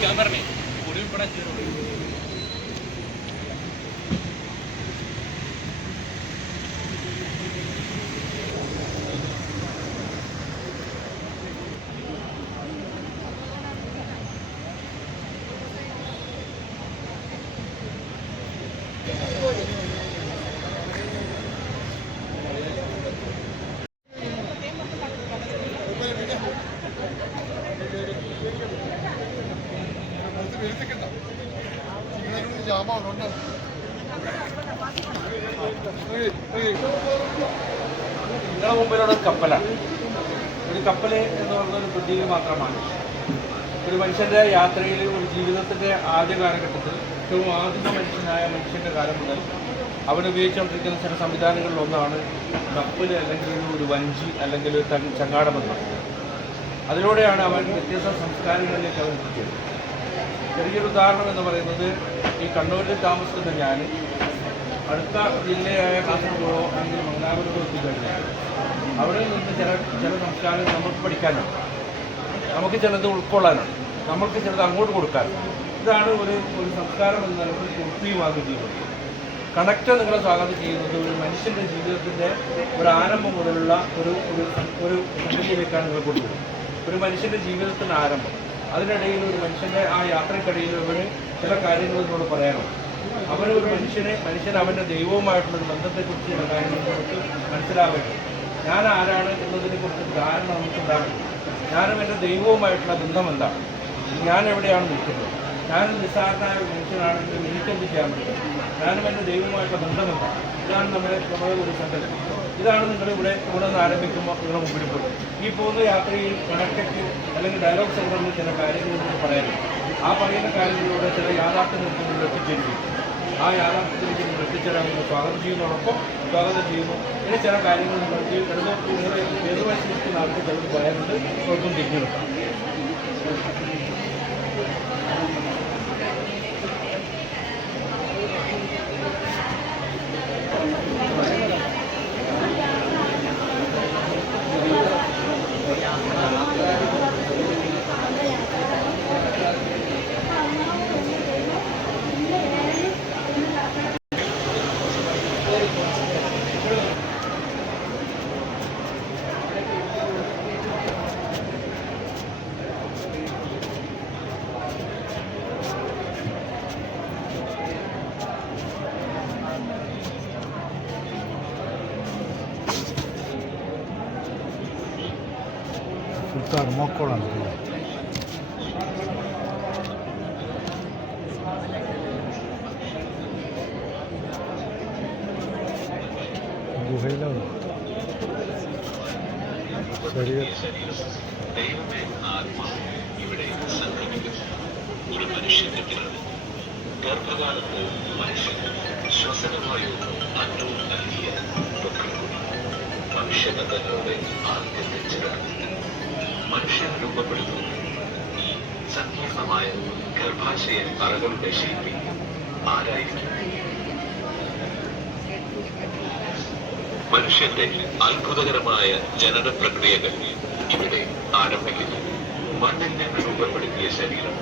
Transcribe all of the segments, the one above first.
Camera പടാ നിങ്ങളുടെ മുമ്പിലുള്ള കപ്പലാണ്. ഒരു കപ്പൽ എന്ന് പറഞ്ഞൊരു പ്രതീതി മാത്രമാണ്. ഒരു മനുഷ്യൻ്റെ യാത്രയിൽ, ഒരു ജീവിതത്തിൻ്റെ ആദ്യ കാലഘട്ടത്തിൽ ഏറ്റവും ആദ്യ മനുഷ്യൻ്റെ കാലം മുതൽ അവനുപയോഗിച്ചുകൊണ്ടിരിക്കുന്ന ചില സംവിധാനങ്ങളിലൊന്നാണ് കപ്പൽ, അല്ലെങ്കിൽ ഒരു വഞ്ചി, അല്ലെങ്കിൽ ഒരു ചങ്ങാടമെന്ന്. അതിലൂടെയാണ് അവൻ വ്യത്യസ്ത സംസ്കാരങ്ങളിലേക്ക് അവൻ എത്തിച്ചത്. ചെറിയൊരു ഉദാഹരണം എന്ന് പറയുന്നത്, ഈ കണ്ണൂരിൽ താമസിക്കുന്ന ഞാൻ അടുത്ത ജില്ലയായ കാസർഗോഡോ അല്ലെങ്കിൽ മംഗലാപുരത്തോ എത്തിക്കഴിഞ്ഞാൽ അവിടെ നിന്ന് ചില സംസ്കാരങ്ങൾ നമുക്ക് പഠിക്കാനാണ്, നമുക്ക് ചിലത് ഉൾക്കൊള്ളാനാണ്, നമുക്ക് ചിലത് അങ്ങോട്ട് കൊടുക്കാനാണ്. ഇതാണ് ഒരു സംസ്കാരം എന്ന നിലയിൽ പൂർത്തിയുമാകും ജീവിതം. കണക്റ്റ് നിങ്ങളെ സ്വാഗതം ചെയ്യുന്നത് ഒരു മനുഷ്യൻ്റെ ജീവിതത്തിൻ്റെ ഒരു ആരംഭം മുതലുള്ള ഒരു സംഗതിയിലേക്കാണ് നിങ്ങൾ കൊടുക്കുന്നത്. ഒരു മനുഷ്യൻ്റെ ജീവിതത്തിൻ്റെ ആരംഭം, അതിനിടയിൽ ഒരു മനുഷ്യൻ്റെ ആ യാത്രക്കിടയിൽ അവന് ചില കാര്യങ്ങൾ എന്നോട് പറയാനുണ്ട്. അവനൊരു മനുഷ്യൻ അവൻ്റെ ദൈവവുമായിട്ടുള്ളൊരു ബന്ധത്തെക്കുറിച്ച് ചില കാര്യങ്ങൾ നമുക്ക് മനസ്സിലാവേണ്ടത്. ഞാൻ ആരാണ് എന്നതിനെക്കുറിച്ച് ധാരണ നമുക്കുണ്ടാകണം. ഞാനും എൻ്റെ ദൈവവുമായിട്ടുള്ള ബന്ധം എന്താണ്, ഞാൻ എവിടെയാണ് നിൽക്കുന്നത്, ഞാൻ നിസ്സാരനായ ഒരു മനുഷ്യനാണെങ്കിൽ എനിക്കെന്ത് ചെയ്യാൻ പറ്റും, ഞാനും എൻ്റെ ദൈവവുമായിട്ടുള്ള ബന്ധം എന്താണ്. ഇതാണ് നമ്മുടെ ഒരു സങ്കല്പം. ഇതാണ് നിങ്ങളിവിടെ നിന്ന് ആരംഭിക്കുമ്പോൾ നിങ്ങളുടെ മുമ്പിൽ പോയി ഈ പോകുന്ന യാത്രയിൽ കണക്റ്റഡ് അല്ലെങ്കിൽ ഡയലോഗ് സെൻ്ററിൽ ചില കാര്യങ്ങൾ നമുക്ക് പറയാനുണ്ട്. ആ പറയുന്ന കാര്യങ്ങളിലൂടെ ചില യാഥാർത്ഥ്യങ്ങൾക്ക് നിങ്ങൾ എത്തിച്ചേരുകയും ആ യാഥാർത്ഥ്യത്തിലേക്ക് നിങ്ങൾ എത്തിച്ചേരാൻ നിങ്ങൾ സ്വാഗതം ചെയ്യുന്നതോടൊപ്പം സ്വാഗതം ചെയ്യുന്നു. ഇനി ചില കാര്യങ്ങൾ നിങ്ങൾക്ക് ഏതുവശം നിൽക്കുന്ന ആൾക്ക് ചിലത് പറയാനുണ്ട്, അവർക്കും തിരിഞ്ഞെടുക്കാം. തെർമോക്കോളാണ് ഗുഹയിലാണ് ശരീരം. ദൈവമേ ആത്മാവ് ഇവിടെ സംഗമിക്കുന്നു. ഒരു മനുഷ്യന്റെ പിറവി. ഗർഭകാലത്ത് മനുഷ്യന് ശ്വസനവായു അന്നവും നൽകിയ മനുഷ്യബന്ധങ്ങളുടെ ആദ്യത്തെ ചിറക് മനുഷ്യൻ രൂപപ്പെടുത്തുന്നു. ഈ സങ്കീർണമായ ഗർഭാശയ അറകളുടെ ശില്പി ആരായിരിക്കും? മനുഷ്യന്റെ അത്ഭുതകരമായ ജനന പ്രക്രിയകൾ ഇവിടെ ആരംഭിക്കുന്നു. മണ്ണിൽ നിന്ന് രൂപപ്പെടുത്തിയ ശരീരം,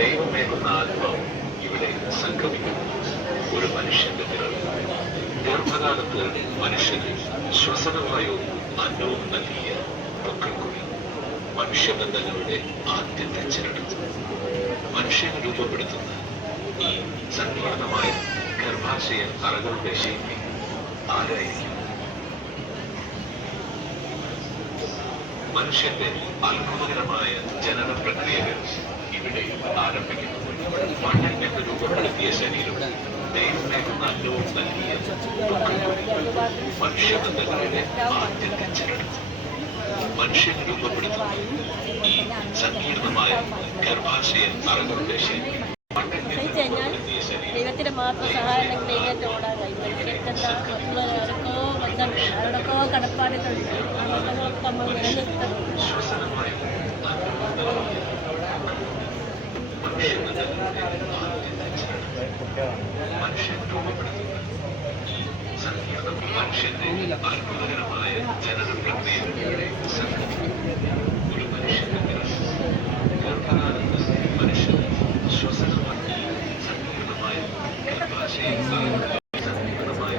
ദൈവമേകുന്ന ആത്മാവ് ഇവിടെ സംഗമിക്കുന്നു. ഒരു മനുഷ്യന്റെ പിറവി. ഗർഭകാലത്ത് മനുഷ്യന് ശ്വസനവായുവും അന്നവും നൽകിയ പൊക്കിൾക്കുഴി മനുഷ്യബന്ധങ്ങളുടെ ആദ്യത്തെ ചിരട്. മനുഷ്യനെ രൂപപ്പെടുത്തുന്ന ഈ സങ്കീർണമായ ഗർഭാശയ അറകളുടെ ശൈലി ആരായിരിക്കും? മനുഷ്യന്റെ അത്ഭുതകരമായ ജനന പ്രക്രിയകൾ ഇവിടെ ആരംഭിക്കുന്നു. മണ്ണിൽ നിന്ന് രൂപപ്പെടുത്തിയ ശരീരം, ദൈവമേകുന്ന അന്നവും നൽകിയ മനുഷ്യബന്ധങ്ങളുടെ ആദ്യത്തെ ചിരട്. മനുഷ്യനെ രൂപപ്പെടുത്തുന്ന ഈ സങ്കീർണമായ ഗർഭാശയ അറകളുടെ ശൈലി മണ്ണിൽ നിന്ന് രൂപപ്പെടുത്തിയ ശരീരം, ദൈവത്തിന് മാത്രം സഹായം എഴുന്നേറ്റ് ഓടാൻ കഴിയും. മനുഷ്യർക്കെന്താ മറ്റുള്ളവരൊക്കെ ബന്ധമുണ്ട്, അവരോടൊക്കെ കടപ്പാടുകളുണ്ട്. ആ ബന്ധങ്ങളൊക്കെ നമ്മൾ നിലനിർത്തണം. മനുഷ്യന്റെ അത്ഭുതകരമായ ജനന പ്രക്രിയകളുടെ സംഗതി. ഒരു മനുഷ്യന്റെ ഗർഭകാലത്ത് മനുഷ്യൻ മനുഷ്യന്റെ അത്ഭുതകരമായ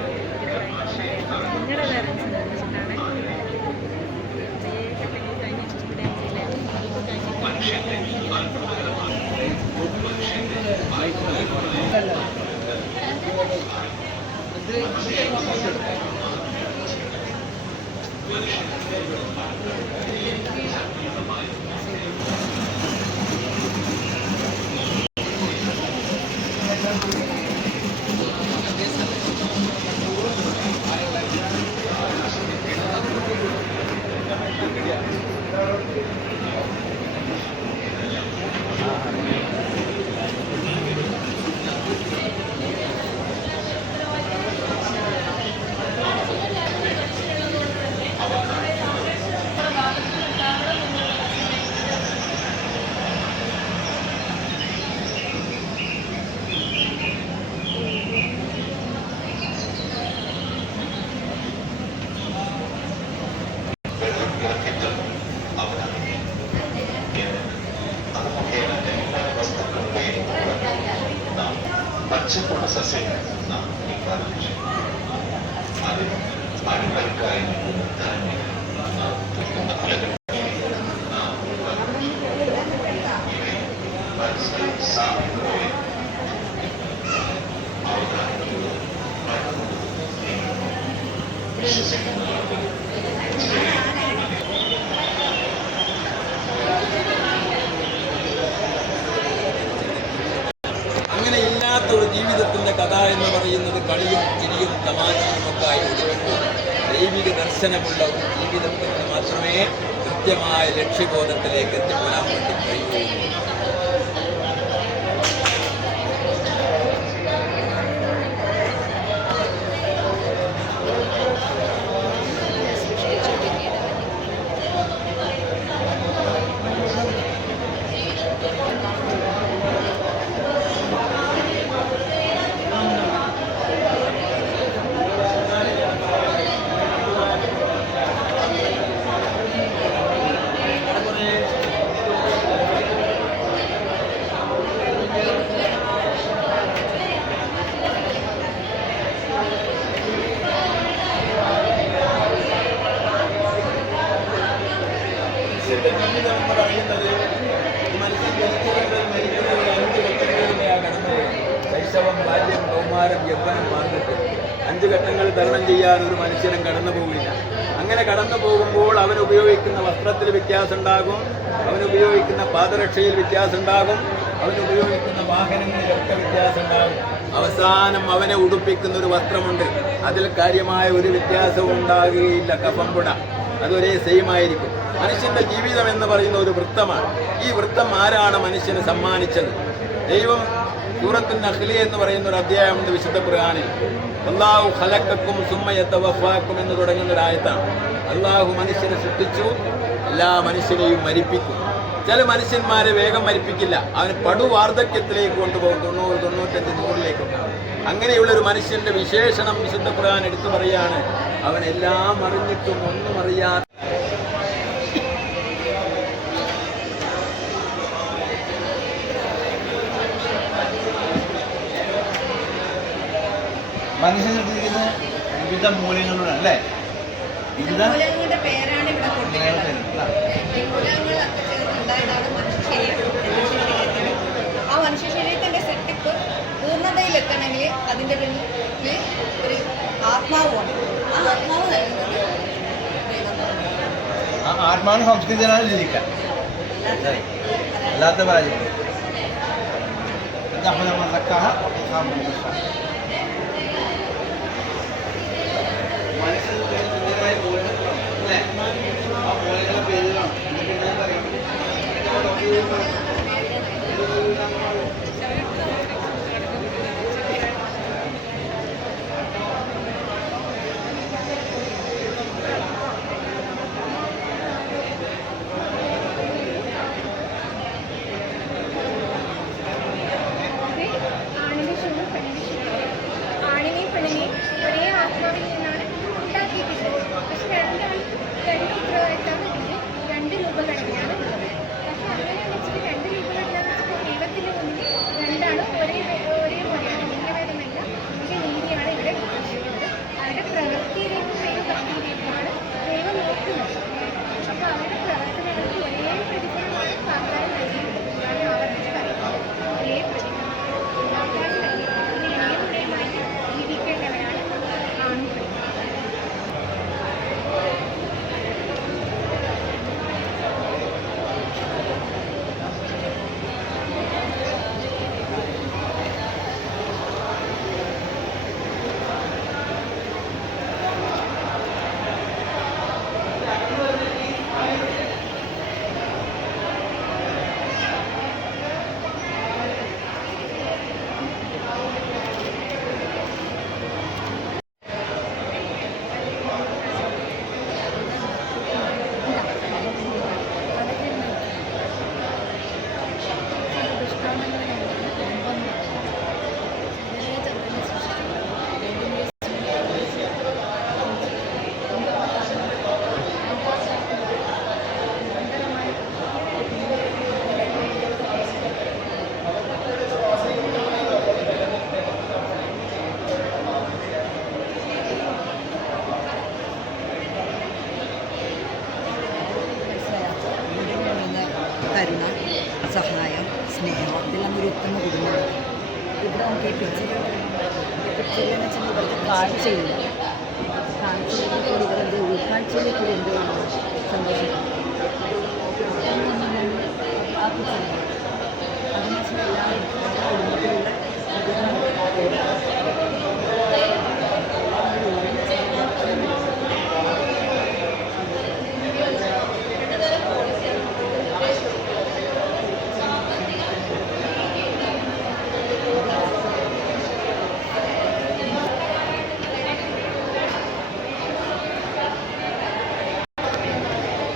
പച്ചപ്പുള്ള സസ്യങ്ങൾ നാം ഉൽപ്പാദനം ചെയ്യും. അതിന് അണുക്കൾക്കായി ധാന്യങ്ങൾ നാം പുല്ലുന്ന ഫലങ്ങൾ നാം ഉൽപ്പാദനം ചെയ്യും. ഇവയെ പരസ്പരം സാമ്യതയോടെ അവതാരങ്ങളും വിശ്വസിക്കുന്നവർക്ക് അങ്ങനെ ഇല്ലാത്ത ഒരു ജീവിതത്തിൻ്റെ കഥ എന്ന് പറയുന്നത് കളിയും ചിരിയും തമാശയും ഒക്കെ ആയി ഒതുങ്ങുമ്പോൾ ദൈവിക ദർശനമുള്ള ഒരു ജീവിതത്തിന് മാത്രമേ കൃത്യമായ ലക്ഷ്യബോധത്തിലേക്ക് എത്തിപ്പെടാൻ വേണ്ടി കഴിയുകയുള്ളൂ. ജീവിതം എന്ന് പറയുന്നത് മനുഷ്യൻ ശൈശവം, ബാല്യം, കൗമാരം, യൗവനം, വാർദ്ധക്യം 5 ഘട്ടങ്ങൾ തരണം ചെയ്യാൻ ഒരു മനുഷ്യനും കടന്നു പോകില്ല. അങ്ങനെ കടന്നു പോകുമ്പോൾ അവൻ ഉപയോഗിക്കുന്ന വസ്ത്രത്തിൽ വ്യത്യാസം ഉണ്ടാകും, അവൻ ഉപയോഗിക്കുന്ന പാദരക്ഷയിൽ വ്യത്യാസം ഉണ്ടാകും, അവൻ ഉപയോഗിക്കുന്ന വാഹനങ്ങളിലൊക്കെ വ്യത്യാസം ഉണ്ടാകും. അവസാനം അവനെ ഉടുപ്പിക്കുന്ന ഒരു വസ്ത്രമുണ്ട്, അതിൽ കാര്യമായ ഒരു വ്യത്യാസവും ഉണ്ടാകുകയില്ല. കഫംപുട അതൊരേ സെയിം ആയിരിക്കും. മനുഷ്യന്റെ ജീവിതം എന്ന് പറയുന്ന ഒരു വൃത്തമാണ്. ഈ വൃത്തം ആരാണ് മനുഷ്യന് സമ്മാനിച്ചത്? ദൈവം സൂറത്തുൻ നഹ്ലി എന്ന് പറയുന്ന ഒരു അധ്യായമുണ്ട് വിശുദ്ധ ഖുർആനിൽ. അല്ലാഹു ഖലഖക്കും സുമ്മ യതവഫാക്കും എന്ന് തുടങ്ങുന്ന ഒരു ആയത്താണ്. അല്ലാഹു മനുഷ്യനെ സൃഷ്ടിച്ചു, എല്ലാ മനുഷ്യനെയും മരിപ്പിക്കും. ചില മനുഷ്യന്മാരെ വേഗം മരിപ്പിക്കില്ല, അവന് പടുവാർദ്ധക്യത്തിലേക്ക് കൊണ്ടുപോകും, 90, 95, 100ലേക്കൊക്കെ. അങ്ങനെയുള്ളൊരു മനുഷ്യന്റെ വിശേഷണം വിശുദ്ധ ഖുർആൻ എടുത്തു പറയാണ്, അവനെല്ലാം അറിഞ്ഞിട്ടും ഒന്നും അറിയാത്ത മനുഷ്യൻ സൃഷ്ടിക്കുന്ന വിവിധ മൂല്യങ്ങളാണ് അല്ലേ? മൂലകങ്ങളുടെ പേരാണ് ഇവിടെ കൊടുത്തിട്ടുള്ളത്. ഈ മൂലകങ്ങൾ ചേർന്നുണ്ടായതാണ് മനുഷ്യശരീരം. ആ മനുഷ്യ ശരീരത്തിന്റെ സെറ്റപ്പ് പൂർണ്ണതയിലെത്തണമെങ്കിൽ അതിന്റെ പിന്നിൽ ഒരു ആത്മാവുമാണ്. ആ ആത്മാവ് നൽകുന്നത് ആ ആത്മാവിന് സംസ്കൃതിയാണ് ജീവിക്കാൻ, അല്ലാത്ത പരാജയം. മനുഷ്യമായ മൂലങ്ങളാണ് അല്ലേ? ആ മൂലങ്ങളുടെ പേരുകളാണ്. ആണിന്റെ ഷൂ പെണ്ണിന്റെ ഷൂ പറ്റില്ലെന്ന് വെച്ചാൽ ഇവർക്ക് കാഴ്ചയില്ല. കാഴ്ചയിലേക്ക് കൂടി ഇവരുടെ ഉൾക്കാഴ്ചയിലേക്ക് കൂടി എന്തുകൊണ്ട് സന്തോഷം അതിന് വെച്ചാൽ എല്ലാവരും കുടുംബത്തിലുള്ള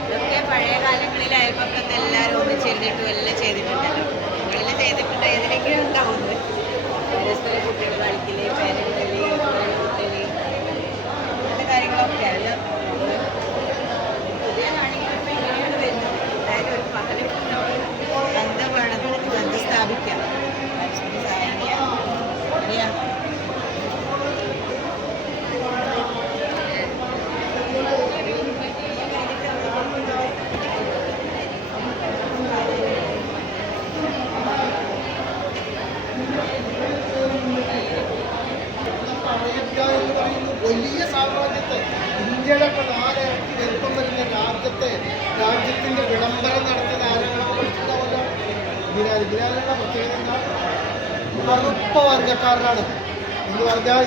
ഇതൊക്കെ പഴയ കാലങ്ങളിൽ അയൽപ്പക്കത്ത് എല്ലാവരും ഒന്നിച്ചിരുന്നിട്ടും എല്ലാം ചെയ്തിട്ടുണ്ടല്ലോ. നിങ്ങളെല്ലാം ചെയ്തിട്ടുണ്ട്, ഏതിലെങ്കിലും ഉണ്ടാവുന്നത് പരസ്പരം കുട്ടികൾ കളിക്കല്, പേരകളി, കുട്ടല്, അങ്ങനത്തെ കാര്യങ്ങളൊക്കെയാണ്. പുതിയ നാടുകളിൽ ഇപ്പം ഇങ്ങനെയാണ് വരുന്നത്. അതായത് ഒരു പകരം ബന്ധം വേണം, ബന്ധം സ്ഥാപിക്കാം, പരസ്പരം സഹായിക്കാം. അറിയാം വലിയ സാമ്രാജ്യത്തെ ഇന്ത്യയുടെ 4 ഇരട്ടി വലിപ്പം വരുന്ന രാജ്യത്തിന്റെ വിളംബരം നടത്തിയ ആരെങ്കിലും പഠിച്ചിട്ടുണ്ടാവല്ലോ. ബിലാലിന്റെ പ്രത്യേകത എന്താ? കറുപ്പ വർഗക്കാരനാണ് എന്ന് പറഞ്ഞാൽ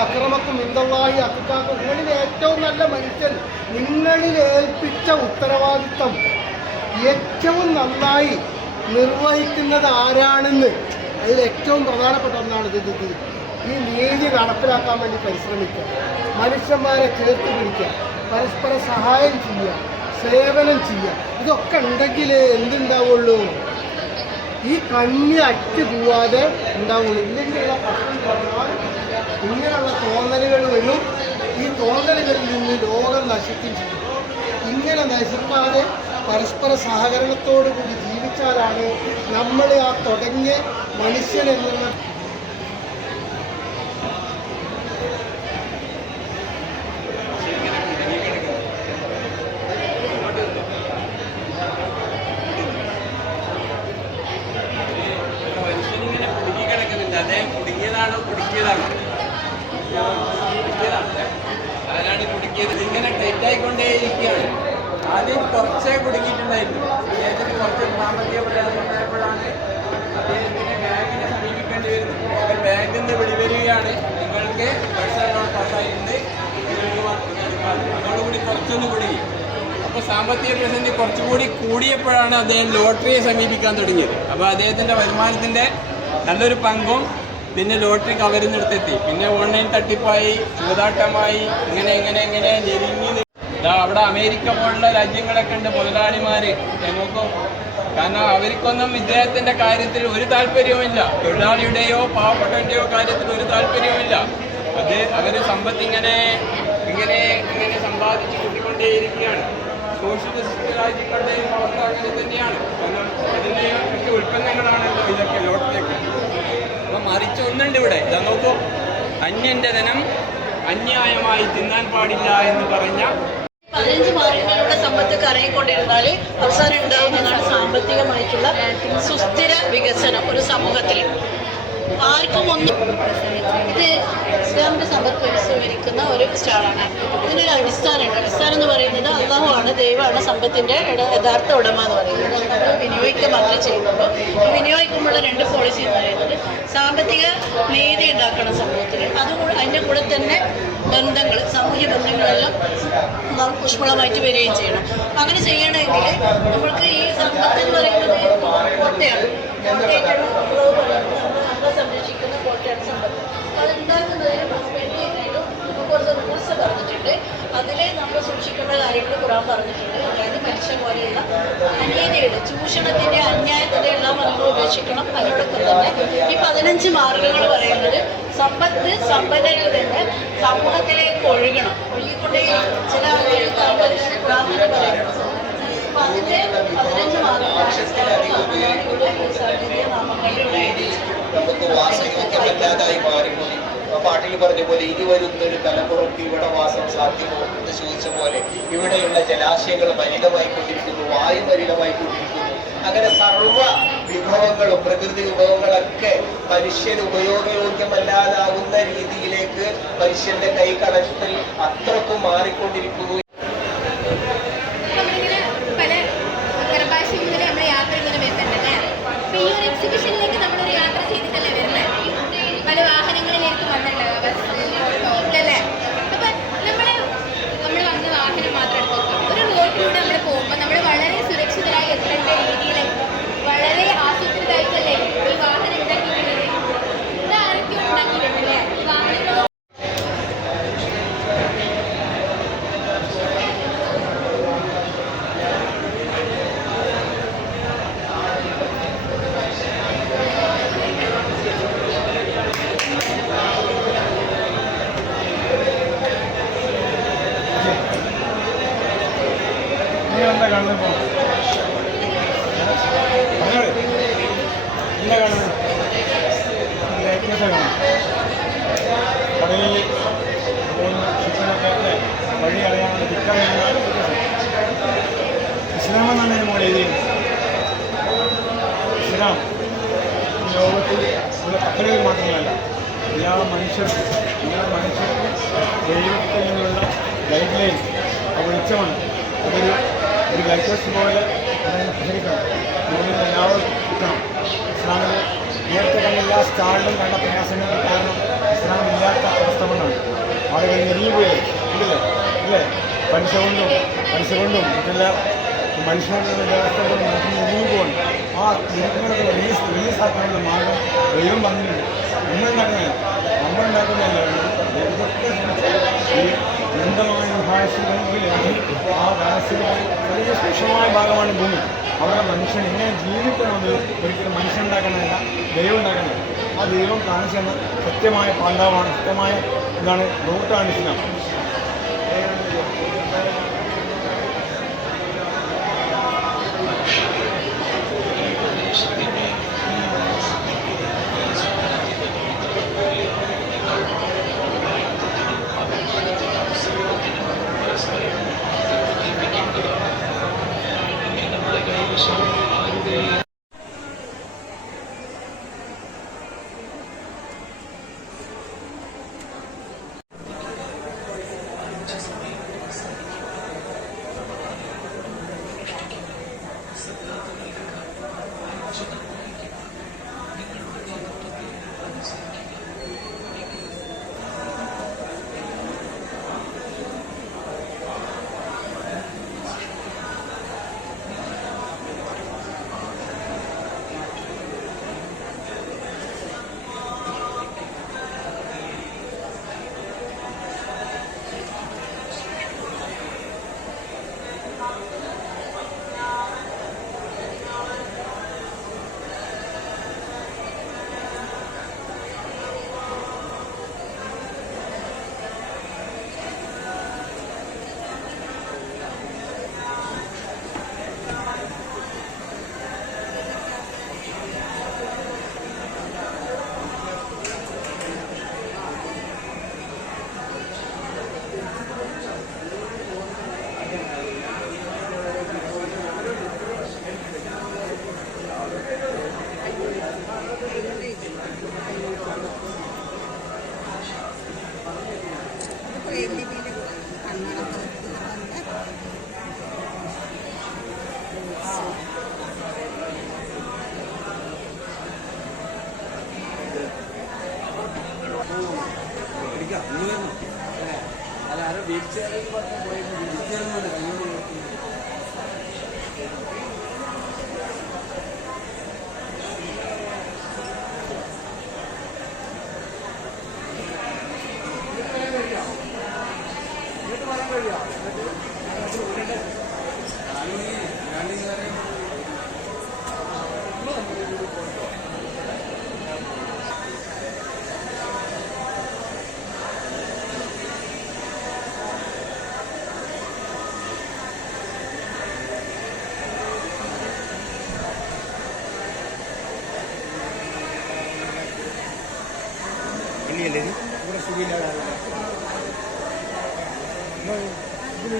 അക്രമക്കും ഇന്ദാഹി അക്കാക്കും നിങ്ങളിൽ ഏറ്റവും നല്ല മനുഷ്യൻ നിങ്ങളിൽ ഏൽപ്പിച്ച ഉത്തരവാദിത്വം ഏറ്റവും നന്നായി നിർവഹിക്കുന്നത് ആരാണെന്ന് അതിൽ ഏറ്റവും പ്രധാനപ്പെട്ട ഒന്നാണ് ഇത്. ഈ നീതി നടപ്പിലാക്കാൻ വേണ്ടി പരിശ്രമിക്കുക, മനുഷ്യന്മാരെ ചേർത്ത് പിടിക്കുക, പരസ്പര സഹായം ചെയ്യുക, സേവനം ചെയ്യുക. ഇതൊക്കെ ഉണ്ടെങ്കിൽ എന്തുണ്ടാവുള്ളൂ? ഈ കണ്ണി അറ്റ് പോവാതെ ഉണ്ടാവുള്ളൂ. ഇല്ലെങ്കിലുള്ള പ്രശ്നം പറഞ്ഞാൽ ഇങ്ങനെയുള്ള തോന്നലുകൾ വരും. ഈ തോന്നലുകളിൽ നിന്ന് ലോകം നശിക്കുകയും ചെയ്യും. ഇങ്ങനെ നശിക്കാതെ പരസ്പര സഹകരണത്തോടു കൂടി ജീവിച്ചാലാണ് നമ്മൾ ആ തുടങ്ങിയ മനുഷ്യൻ എന്നുള്ള മനുഷ്യനിങ്ങനെ കുടുങ്ങിക്കിടക്കുന്നുണ്ട്. അദ്ദേഹം കുടുങ്ങിയതാണോ കുടുക്കിയതാണോ? കുടുക്കിയതാണല്ലേ. അതിനാണ് കുടുക്കിയത്. ഇങ്ങനെ ടൈറ്റായിക്കൊണ്ടേയിരിക്കുകയാണ്. ആദ്യം കുറച്ചേ കുടുങ്ങിയിട്ടുണ്ടായിരുന്നു. അദ്ദേഹത്തിന് കുറച്ച് സാമ്പത്തിക പ്രയാസമുണ്ടായപ്പോഴാണ് അദ്ദേഹത്തിന് ബാങ്കിനെ സമീപിക്കേണ്ടി വരുന്നത്. ബാങ്കിൽ നിന്ന് വിളിവരികയാണ്, നിങ്ങൾക്ക് പേഴ്സണൽ പാസ്സായിട്ടുണ്ട്, അതോടുകൂടി കുറച്ചൊന്ന് കുടുങ്ങി. അപ്പോൾ സാമ്പത്തിക പ്രതിസന്ധി കുറച്ചുകൂടി കൂടിയപ്പോഴാണ് അദ്ദേഹം ലോട്ടറിയെ സമീപിക്കാൻ തുടങ്ങിയത്. അപ്പോൾ അദ്ദേഹത്തിൻ്റെ വരുമാനത്തിൻ്റെ നല്ലൊരു പങ്കും പിന്നെ ലോട്ടറി കവറിൽ നിന്നെടുത്തെത്തി. പിന്നെ ഓൺലൈൻ തട്ടിപ്പായി, ചൂതാട്ടമായി, ഇങ്ങനെ ഞെരുങ്ങി. അവിടെ അമേരിക്ക പോലുള്ള രാജ്യങ്ങളൊക്കെ ഉണ്ട് മുതലാളിമാർ നോക്കും. കാരണം അവർക്കൊന്നും ഇദ്ദേഹത്തിൻ്റെ കാര്യത്തിൽ ഒരു താല്പര്യവുമില്ല. തൊഴിലാളിയുടെയോ പാവപ്പെട്ടവൻ്റെയോ കാര്യത്തിൽ ഒരു താല്പര്യവുമില്ല. അവർ സമ്പത്ത് ഇങ്ങനെ സമ്പാദിച്ച് കൂട്ടിക്കൊണ്ടേയിരിക്കുകയാണ്. സോഷ്യലിസ്റ്റ് രാജ്യങ്ങളുടെയും അവസ്ഥ അങ്ങനെ തന്നെയാണ്. കാരണം അതിൻ്റെ ഒക്കെ ഉൽപ്പന്നങ്ങളാണല്ലോ ഇതൊക്കെ ലോട്ടറിയൊക്കെ. അപ്പം മറിച്ച് ഒന്നുണ്ട് ഇവിടെ. ഇതാ നോക്കൂ, അന്യൻ്റെ ധനം അന്യായമായി തിന്നാൻ പാടില്ല എന്ന് പറഞ്ഞ 15 മാർഗങ്ങളിലൂടെ സമ്പത്ത് കറങ്ങിക്കൊണ്ടിരുന്നാൽ അവസാനം ഉണ്ടാകുന്നതാണ് സാമ്പത്തികമായിട്ടുള്ള സുസ്ഥിര വികസനം ഒരു സമൂഹത്തിൽ. ആർക്കും ഒന്നും ഇത് ഇസ്ലാമിന്റെ സമ്പത്ത് പരിശ്രമിക്കുന്ന ഒരു സ്റ്റാളാണ്. ഇതിനൊരു അടിസ്ഥാനമുണ്ട്. അടിസ്ഥാനം എന്ന് പറയുന്നത് അള്ളാഹുവാണ്, ദൈവമാണ് സമ്പത്തിന്റെ യഥാർത്ഥ ഉടമ എന്ന് പറയുന്നത്. അത് വിനിയോഗിക്കുക മാത്രമേ ചെയ്യുന്നുള്ളൂ. ഈ വിനിയോഗിക്കുമ്പോഴുള്ള 2 പോളിസി എന്ന് പറയുന്നത് സാമ്പത്തിക നീതി ഉണ്ടാക്കണം സമൂഹത്തിൽ. അതുകൂടെ അതിൻ്റെ കൂടെ തന്നെ ബന്ധങ്ങൾ, സാമൂഹ്യ ബന്ധങ്ങളെല്ലാം പുഷ്പളമായിട്ട് വരികയും ചെയ്യണം. അങ്ങനെ ചെയ്യണമെങ്കിൽ നമ്മൾക്ക് ഈ സമ്പത്ത് എന്ന് പറയുന്നത് കോട്ടയാണ്. സംരക്ഷിക്കുന്ന കോട്ടയാണ് സമ്പത്ത്. അതുണ്ടാക്കുന്നതിന് സ്പെൻഡ് ചെയ്യുന്നതിനും നമുക്ക് കുറച്ച് റൂൾസ് പറഞ്ഞിട്ടുണ്ട്. അതിൽ നമ്മൾ സൂക്ഷിക്കേണ്ട കാര്യങ്ങൾ ഖുർആൻ പറഞ്ഞിട്ടുണ്ട്. അതായത് മനുഷ്യ പോലെയുള്ള അനീതികൾ, ചൂഷണത്തിൻ്റെ, അന്യായത്തിൻ്റെ എല്ലാം നമ്മൾ ഉപേക്ഷിക്കണം. അതിനോടൊപ്പം തന്നെ ഈ 15 മാർഗങ്ങൾ പറയുന്നത് സമ്പത്ത് സമ്പന്നരിൽ നിന്ന് സമൂഹത്തിലേക്ക് ഒഴുകണം. ഒഴുകിക്കൊണ്ടേ ചില ഖുർആനിൽ പറയുന്നത്. അപ്പം അതിൻ്റെ 15 മാർഗങ്ങൾ നാമങ്ങളിലൂടെ നമുക്ക് വാസിക്കാൻ പറ്റാതായി മാറിപ്പോയി. ആ പാട്ടിൽ പറഞ്ഞു പോലെ ഇനി വരുന്നൊരു തലമുറയ്ക്ക് ഇവിടെ വാസം സാധ്യമോ എന്ന് ചോദിച്ച പോലെ ഇവിടെയുള്ള ജലാശയങ്ങൾ മലിനമായിക്കൊണ്ടിരിക്കുന്നു, വായു മലിനമായിക്കൊണ്ടിരിക്കുന്നു. അങ്ങനെ സർവ്വ വിഭവങ്ങളും പ്രകൃതി വിഭവങ്ങളൊക്കെ മനുഷ്യന് ഉപയോഗയോഗ്യമല്ലാതാകുന്ന രീതിയിലേക്ക് മനുഷ്യന്റെ കൈകടത്തൽ അത്രക്കും മാറിക്കൊണ്ടിരിക്കുന്നു. പല ഗർഭാശയങ്ങളിൽ നമ്മൾ യാത്ര ഇങ്ങനെ വരുന്നുണ്ടല്ലേ. അപ്പൊ ഈ ഒരു എക്സിബിഷനിലേക്ക് നമ്മളൊരു യാത്ര ചെയ്തിട്ടല്ലേ വരുന്നത്. പല വാഹനങ്ങളിലേക്ക് വന്നിട്ടുണ്ടാവുക, ബസ്, ഓട്ടോ ഒക്കെ അല്ലേ. അപ്പൊ നമ്മൾ വന്ന വാഹനം മാത്രം എടുക്കുക. ഒരു റോഡിലൂടെ നമ്മൾ പോകുമ്പോൾ നമ്മൾ വളരെ സുരക്ഷിതരായി എത്തേണ്ട രീതിയിൽ വളരെ ആസൂത്രിതമായിട്ടല്ലേ ഈ വാഹനം ഉണ്ടാക്കിയിട്ടുള്ളത്. ഇത് ആരൊക്കെ ഉണ്ടാക്കിയിട്ടുണ്ടല്ലേ ഈ വാഹനങ്ങൾ. എന്താ കാണുന്നത് ഇപ്പോൾ? എന്താ കാണുന്നത്? ലൈറ്റ്നസ് കാണാം. കടലിൽ പോകുന്ന ഷിപ്പിനൊക്കെ വഴി അറിയാനുള്ള തിക്കറിയാനാണ് ഇസ്ലാം എന്നാണ് നമ്മൾ എഴുതിയത്. ഇസ്ലാം ഈ ലോകത്തിൽ ഉള്ള കപ്പലുകൾ മാത്രമല്ല, എല്ലാ മനുഷ്യർക്കും ദൈവത്തിൽ നിന്നുള്ള ഗൈഡ് ലൈൻ വെളിച്ചമാണ്. ഒരു ലൈറ്റ് ഹൗസ് പോലെ അതിനെ പ്രചരിക്കണം. ഭൂമിയിൽ എല്ലാവരും കിട്ടണം. ഇസ്ലാമിൽ നേരത്തെ കണ്ട എല്ലാ സ്റ്റാളിലും കണ്ട പ്രയാസങ്ങൾക്ക് കാരണം ഇസ്ലാം ഇല്ലാത്ത അവസ്ഥ കൊണ്ടാണ്. ആളുകൾ എരിയുകയോ ഇല്ലേ ഇല്ലേ പലിശ കൊണ്ടും ഇതെല്ലാം മനുഷ്യരുടെ വ്യവസ്ഥ കൊണ്ട് മനുഷ്യൻ എരിയുകയാണ്. ആ ഇരിക്കുന്നതൊക്കെ റിലീസാക്കാനുള്ള മാർഗം ദൈവം പറഞ്ഞിട്ടുണ്ട്. നമ്മളുണ്ടാക്കുന്നതല്ല. ഇതൊക്കെ ഈ അനന്തമായ മഹാശിവങ്ങളിൽ ആ വാസികളുടെ വലിയ സൂക്ഷ്മമായ ഭാഗമാണ് ഭൂമി. അവിടെ മനുഷ്യൻ എങ്ങനെ ജീവിക്കണമെന്ന് ഒരിക്കലും മനുഷ്യൻ ഉണ്ടാക്കുന്നതല്ല, ദൈവം ഉണ്ടാക്കുന്നത്. ആ ദൈവം കാണിച്ചു തന്ന സത്യമായ പാണ്ഡവമാണ്, സത്യമായ എന്താണ് റൂട്ടാണ് ഇസ്ലാം. അതാരോ വീഴ്ച പോയി ഇല്ലേ സ്ഥിതിയിലാണ്. ഇതിന്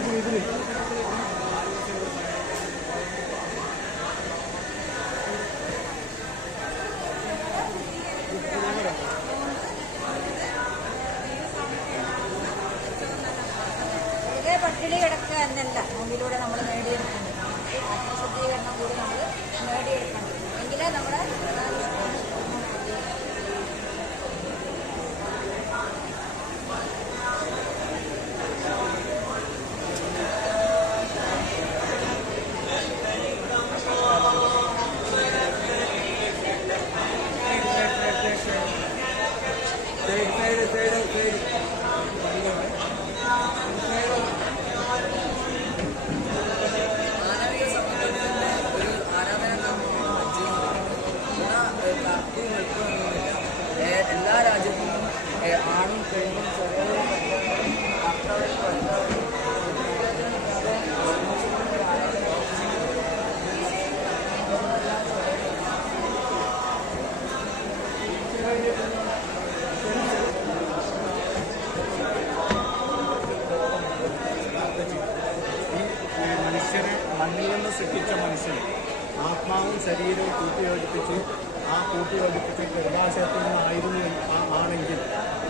വെറുതെ പട്ടിണി കിടക്കുക എന്നല്ല നോമ്പിലൂടെ നമ്മൾ നേടിയെടുക്കുന്നത്. ആത്മശുദ്ധീകരണം കൂടി നമ്മൾ നേടിയെടുക്കണം. എങ്കിലേ നമ്മുടെ എല്ലാ രാജ്യത്തും ആണും പെണ്ണും ചെറിയവരും ഈ മനുഷ്യരെ മണ്ണിൽ നിന്ന് സൃഷ്ടിച്ച മനുഷ്യനെ ആത്മാവും ശരീരവും കൂട്ടിയോജിപ്പിച്ച് ആ കൂട്ടിയോജിപ്പിച്ച് ഗർഭാശയത്തിൽ നിന്നായിരുന്നു ആണെങ്കിൽ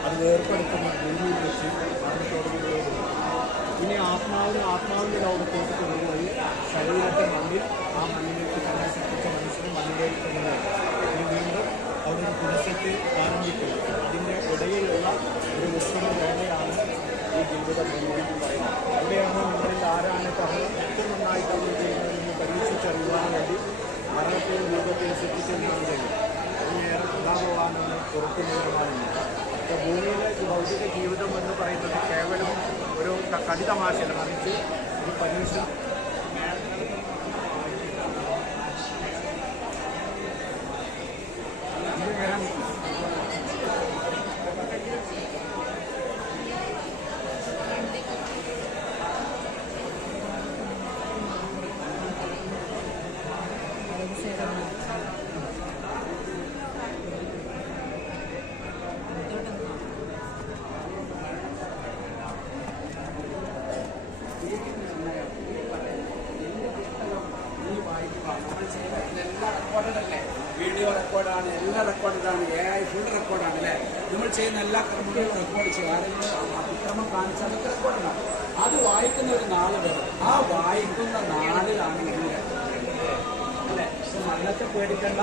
അത് വേർപ്പെടുത്തുന്ന ഭൂമിയിൽ വെച്ച് മരണത്തോടുകൂടി ഇനി ആത്മാവിൻ്റെ ലോകത്തേക്ക് കൊണ്ടുപോയി ശരീരത്തെ മണ്ണിൽ ആ മണ്ണിലേക്ക് തന്നെ സൃഷ്ടിച്ച മനുഷ്യനെ മണ്ണിലേക്ക് കൊണ്ടുപോയി ഇനി വീണ്ടും അവിടെ ഒരു പുനഃസൃഷ്ടി ആരംഭിക്കുന്നു. അതിൻ്റെ ഇടയിലുള്ള ഒരു ഉത്തമ വേളയാണ് ഈ ജീവിതം എന്ന് പറയുന്നത്. അവിടെയാണ് നിങ്ങളിൽ ആരാണ് ഏറ്റവും നന്നായിട്ട് അവർ ചെയ്യുന്നതെന്ന് പരീക്ഷിച്ചറിയുവാൻ വേണ്ടി മരണത്തിൽ രൂപത്തിൽ സൃഷ്ടിച്ചെന്നാണ് കഴിയും. അതിനേറെ ഉണ്ടാകുവാനാണ് പുറത്തുനിന്നുമാകുന്നത്. അപ്പോൾ ഭൂമിയിലെ ഭൗതിക ജീവിതം എന്ന് പറയുന്നത് കേവലം ഒരു കളിതമാശയല്ല, മറിച്ച് ഒരു പരീക്ഷ വീഡിയോ റെക്കോർഡാണ്, എല്ലാ റെക്കോർഡാണ്, AI ഫുൾ റെക്കോർഡാണ് അല്ലേ? നമ്മൾ ചെയ്യുന്ന എല്ലാ കർമ്മങ്ങളും റെക്കോർഡ് ചെയ്യും. ആരെങ്കിലും അതിക്രമം കാണിച്ചാൽ അതൊക്കെ റെക്കോർഡാണ്. അത് വായിക്കുന്ന ഒരു നാള് വരും. ആ വായിക്കുന്ന നാളിലാണ് നമ്മൾ അല്ലേ? മരണത്തെ പേടിക്കേണ്ട.